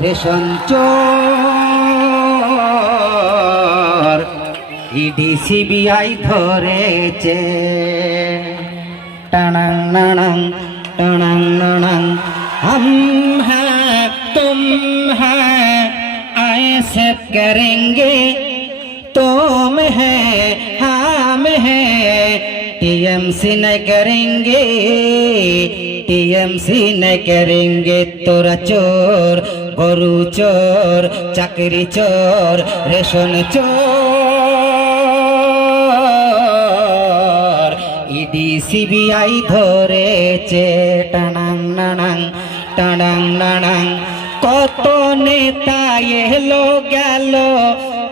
Ration চোর ED CBI ধরেছে টানাং নানাং টানাং নানাং हम हैं तुम हैं ऐसे करेंगे तुम है हम है टीएमसी न करेंगे टीएमसी न करेंगे तोरा चोर গরু চোর চাকরি চোর রেশন চোর ইডি সিবিআই ধরেছে টানাং নানাং টানাং নানাং কত নেতা এলো গেল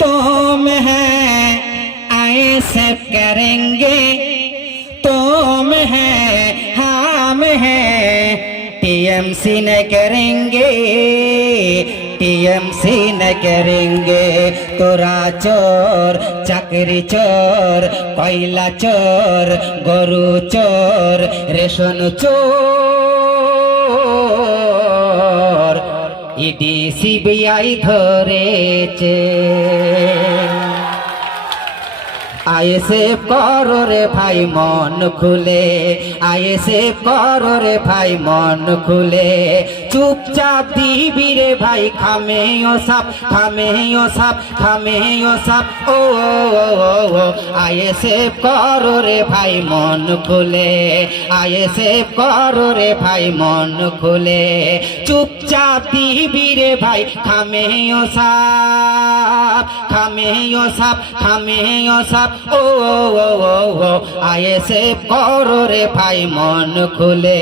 तुम हैं आए सब करेंगे तुम हैं हम हैं टीएमसी न करेंगे टीएमसी न करेंगे तोरा चोर চাকরি চোর কয়লা চোর গরু চোর রেশন চোর ইডি সিবিআই ধরেছে। আইএসে পররে ভাই মন খুলে। আইএসে পররে ভাই মন খুলে। চুপচাপ দিবি রে ভাই খামে ও সাপ খামে ও সাপ। খামে ও সাপ ও আইএসে করো রে ভাই, মন খুলে। আইএসে করো রে ভাই, মন খুলে। চুপচাপ দিবি রে ভাই খামে ও সাপ খামে ও সাপ। খামে ও সাপ ও ও আইএসে করো রে ভাই, মন খুলে।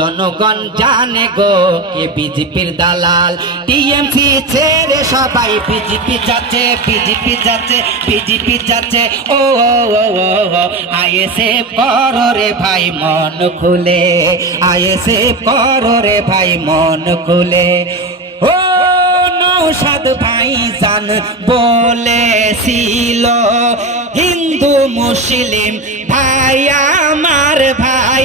জনগণ জানে গো কে বিজেপির দালাল। টিএমসি ছেড়ে সবাই বিজেপি যাচ্ছে বিজেপি যাচ্ছে বিজেপি যাচ্ছে। ও আইএসএ করো রে ভাই, মন খুলে। আইএসএ করো রে ভাই, মন খুলে। ও, নৌসাদ ভাই জান বলেছিল, হিন্দু মুসলিম ভাই, আমার ভাই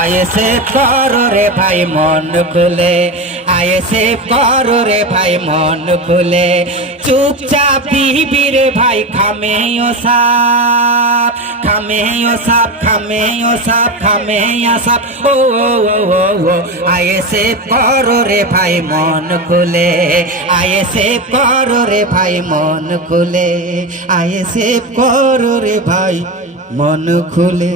আয়েসে করো রে ভাই, মন খুলে। আয়েসে করো রে ভাই, মন খুলে। চুপচাপ দিবি রে ভাই খামে ও সাপ খামে ও সাপ। খামে ও সাপ খামে সাপ ও আয়েসে করো রে ভাই, মন খুলে। আয়েসে করো রে ভাই, মন খুলে। আয়েসে করো রে ভাই, মন খুলে।